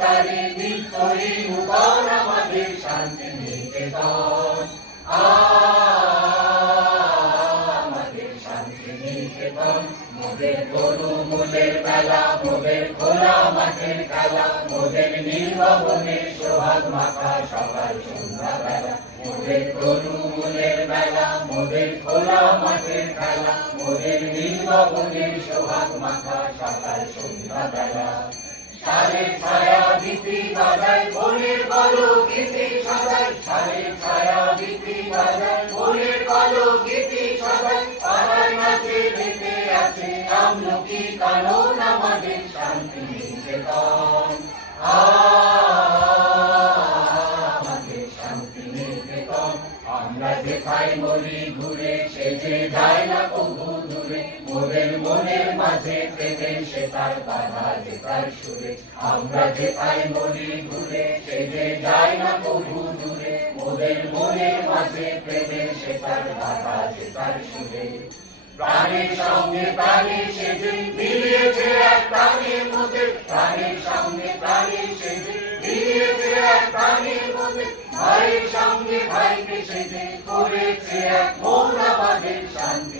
তারে নিত্যই নূতন আমাদের শান্তি নিকেতন। আমাদের শান্তি নিকেতন। মোদের তরুমূলের মেলা, মোদের খোলা মাঠের খেলা, মোদের নীলভবনের সোহাগ মাখা সকাল সন্ধ্যা বেলা। মোদের তরুমূলের মেলা, মোদের খোলা মাঠের খেলা, মোদের নীলভবনের সোহাগ মাখা সকাল সন্ধ্যা বেলা। সারের ছায়া ভীতি বাজায় ভোরের বলো গীতি সাজায়, সারের ছায়া ভীতি বাজায় ভোরের বলো গীতি সাজায়। পাড়ায় নাচে মেতে আছে আমলকি কানন আমাদের শান্তি নিকেতন। আমাদের শান্তি নিকেতন। আমরা যেথায় মরি ঘুরে সেজে যায় না কবু দূরে, মোদের মনের মাঝে প্রেমের সে তার বাধা যে তার সুরে। আমরা যেথায় মরি ঘুরে সেজে যায় না কবু দূরে, মোদের মনের মাঝে প্রেমের সে তার বাধা যে তার সুরে। প্রাণের সঙ্গে প্রাণের সেজে মিলিয়েছে এক প্রাণের মোদের, প্রাণের সঙ্গে প্রাণের সেজে মিলিয়েছে এক প্রাণের মোদের। ভাইয়ের সঙ্গে ভাইকে সেজে করেছে এক মন আমাদের শান্তি